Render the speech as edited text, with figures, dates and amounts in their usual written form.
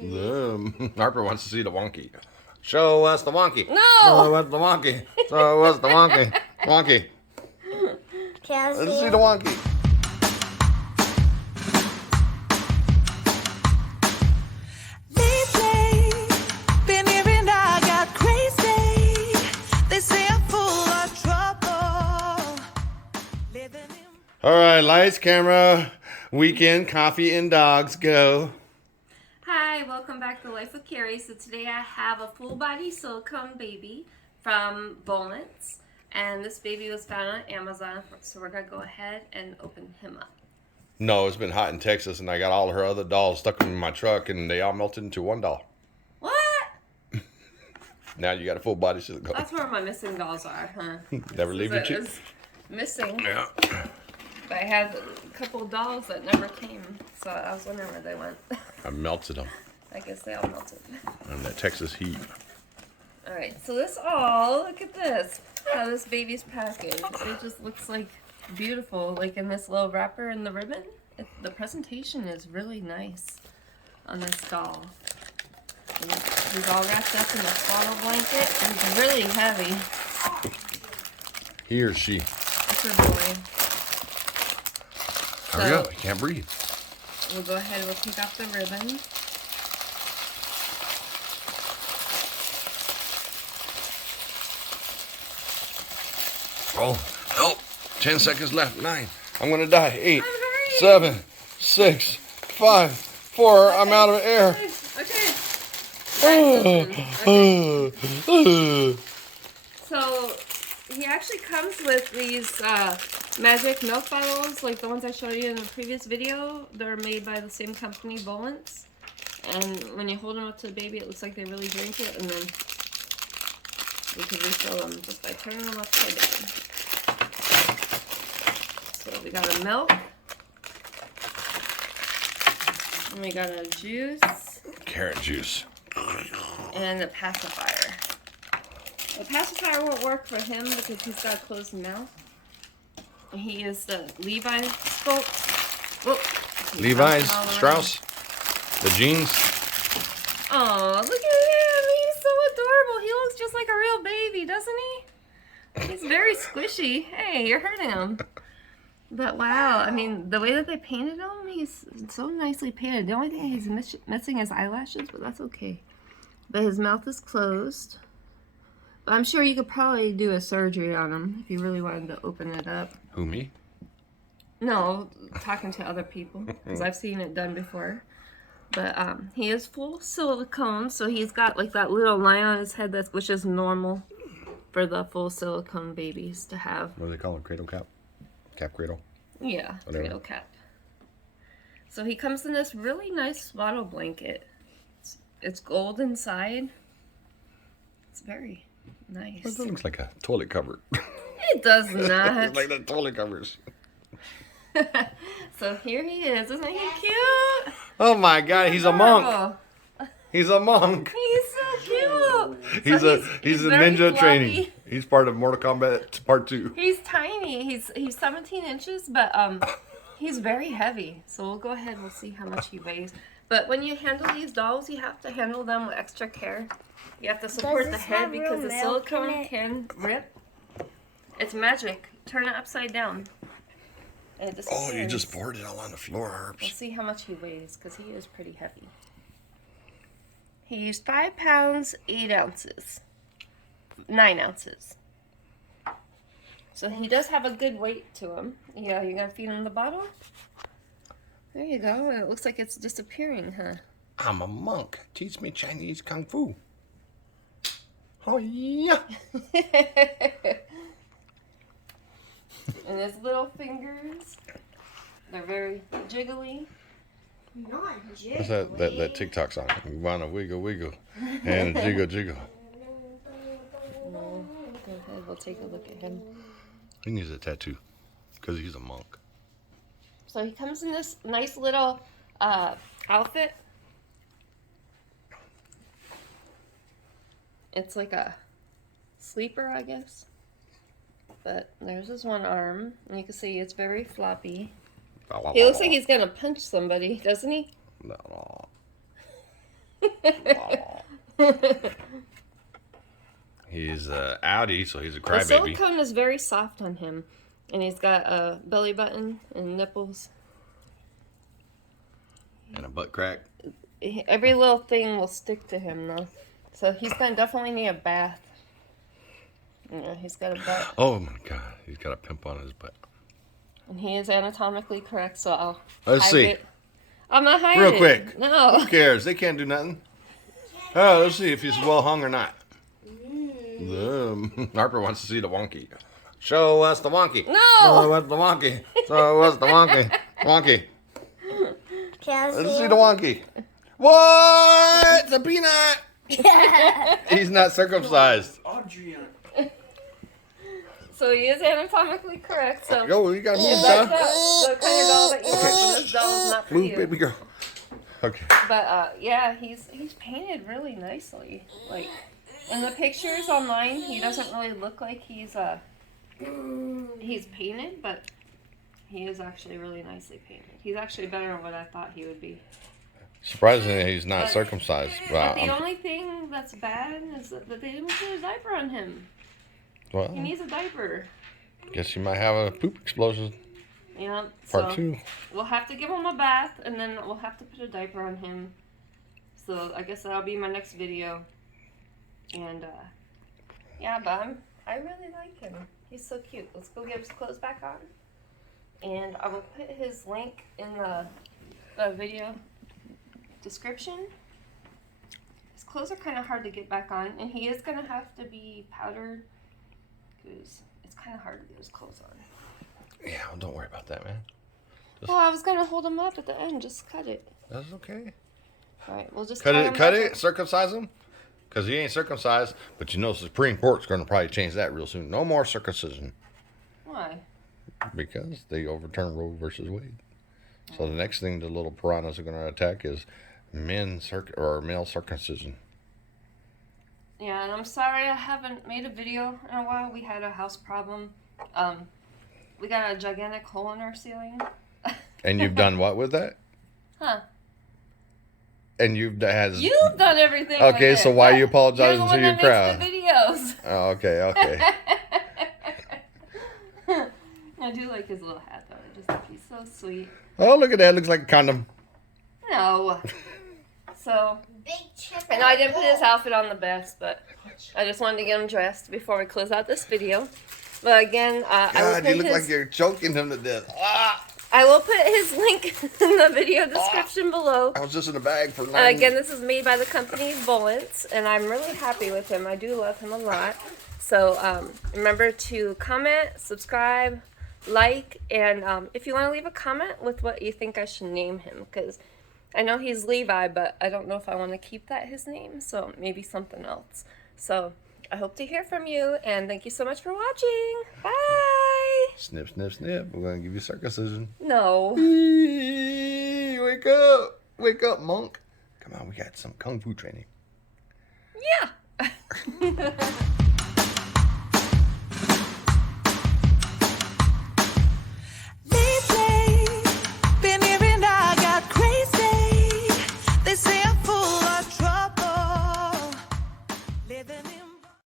Harper wants to see the wonky. Show us the wonky. No! Show us the wonky. Show us the wonky. Wonky. Can I Let's see it? the wonky. Lately, been hearing I got crazy. They say I'm full of trouble. Living in All right, lights, camera, weekend, coffee, and dogs, go. Hi, welcome back to Life with Carrie. So today I have a full body silicone baby from Bolence. And this baby was found on Amazon. So we're going to go ahead and open him up. No, it's been hot in Texas, and I got all her other dolls stuck in my truck, and they all melted into one doll. What? Now you got a full body silicone. That's where my missing dolls are, huh? Never leave your It chick. was missing. Yeah. But I had a couple of dolls that never came. So I was wondering where they went. I melted them I guess they all melted. in that Texas heat. Alright, so this all, look at this. How this baby's packaged. It just looks like beautiful, like in this little wrapper and the ribbon. The presentation is really nice on this doll. And he's all wrapped up in a swaddle blanket and it's really heavy. He or she. It's a boy. Hurry up, you can't breathe. We'll go ahead and we'll take off the ribbon. Oh, no. 10 seconds left. 9. I'm going to die. 8, Hurry. 7, 6, 5, 4. I'm out of air. Okay. So he actually comes with these magic milk bottles, like the ones I showed you in the previous video. They're made by the same company, Bolence. And when you hold them up to the baby, it looks like they really drink it, and then you can refill them just by turning them upside down. So we got a milk, and we got a juice, Carrot juice. and a pacifier. The pacifier won't work for him because he's got a closed mouth. He is the Levi's sculpt. Oh, Levi's, Strauss, the jeans. Oh, look at him. He's so adorable. He looks just like a real baby, doesn't he? He's very squishy. Hey, you're hurting him. But wow, I mean, the way that they painted him, he's so nicely painted. The only thing he's missing is eyelashes, but that's okay. But his mouth is closed. But I'm sure you could probably do a surgery on him if you really wanted to open it up. Who, me? No, talking to other people, because I've seen it done before. But he is full silicone, so he's got like that little line on his head, which is normal for the full silicone babies to have. What do they call it? Cradle cap? Cap cradle? Yeah, Whatever. cradle cap. So he comes in this really nice swaddle blanket. It's gold inside. It's very nice. It looks like a toilet cover. It does not. It's like the toilet covers. So here he is. Isn't he cute? Oh my God, he's a monk. Adorable. He's a monk. He's so cute. He's So he's a very ninja fluffy. training. He's part of Mortal Kombat Part 2. He's tiny. He's 17 inches, but he's very heavy. So we'll go ahead and we'll see how much he weighs. But when you handle these dolls, you have to handle them with extra care. You have to support the this head have because real the milk in silicone it? can rip. It's magic. Turn it upside down. And it Oh, you disappears. just poured it all on the floor, We'll Herbs. see how much he weighs because he is pretty heavy. He's 5 pounds, 8 ounces. 9 ounces. So he does have a good weight to him. Yeah, you're going to feed him the bottle? There you go. And it looks like it's disappearing, huh? I'm a monk. Teach me Chinese Kung Fu. Oh, yeah. And his little fingers, they're very jiggly. Not What's that TikTok song? We wanna wiggle, wiggle, and jiggle, jiggle. No, go ahead. We'll take a look at him. He needs a tattoo because he's a monk. So he comes in this nice little outfit. It's like a sleeper, I guess. But there's his one arm, and you can see it's very floppy. He looks like he's gonna punch somebody, doesn't he? No. He's outie, so he's a The crybaby. silicone is very soft on him. And he's got a belly button and nipples. And a butt crack. Every little thing will stick to him, though. So he's going to definitely need a bath. Yeah, he's got a butt. Oh my god, he's got a pimp on his butt. And he is anatomically correct, so I'll Let's hide see. it. I'm going to hide Real it. quick. No. Who cares? They can't do nothing. Oh, let's see if he's well hung or not. Harper wants to see the wonky. Show us the wonky. No. Show us the wonky. Show us the wonky. Wonky. Can I Let's see see him? the wonky. What? The peanut. He's not circumcised. Adrian. So he is anatomically correct, so... Yo, you got to move, If that's son. the kind of doll that you want, then this doll is not for Move, you. baby girl. Okay. But yeah, he's painted really nicely. Like in the pictures online, he doesn't really look like he's painted, but he is actually really nicely painted. He's actually better than what I thought he would be. Surprisingly, he's not circumcised. But Wow. the only thing that's bad is that they didn't put a diaper on him. He Well, needs a diaper. guess you might have a poop explosion. Yeah. Part So 2. we'll have to give him a bath, and then we'll have to put a diaper on him. So I guess that'll be my next video. And yeah, but I really like him. He's so cute. Let's go get his clothes back on. And I will put his link in the video description. His clothes are kind of hard to get back on, and he is going to have to be powdered because it's kind of hard to get his clothes on. Yeah, well, don't worry about that, man. Well, I was going to hold him up at the end. Just cut it. That's okay. All right, we'll just Cut tie it, him cut back it, up. circumcise him. Because he ain't circumcised, but you know the Supreme Court's going to probably change that real soon. No more circumcision. Why? Because they overturned Roe versus Wade. So the next thing the little piranhas are going to attack is male circumcision. Yeah, and I'm sorry I haven't made a video in a while. We had a house problem. We got a gigantic hole in our ceiling. And you've done what with that? Huh. And you've You've done everything. Okay, with so it. why are you You're apologizing the to one your that crowd? makes the videos. Oh, okay. I do like his little hat though. I just think he's so sweet. Oh, look at that. Looks like a condom. No. So, Big chip. I know I didn't put his outfit on the best, but I just wanted to get him dressed before we close out this video. But again, I will God, you put look his... like you're choking him to death. Ah! I will put his link in the video description below. I was just in a bag for 9 Again, this is made by the company Bullets, and I'm really happy with him. I do love him a lot. So remember to comment, subscribe, like, and if you want to leave a comment with what you think I should name him, because I know he's Levi, but I don't know if I want to keep that his name, so maybe something else. So I hope to hear from you, and thank you so much for watching. Bye! Snip, snip, snip. We're going to give you circumcision. No. Wake up. Wake up, monk. Come on, we got some kung fu training. Yeah!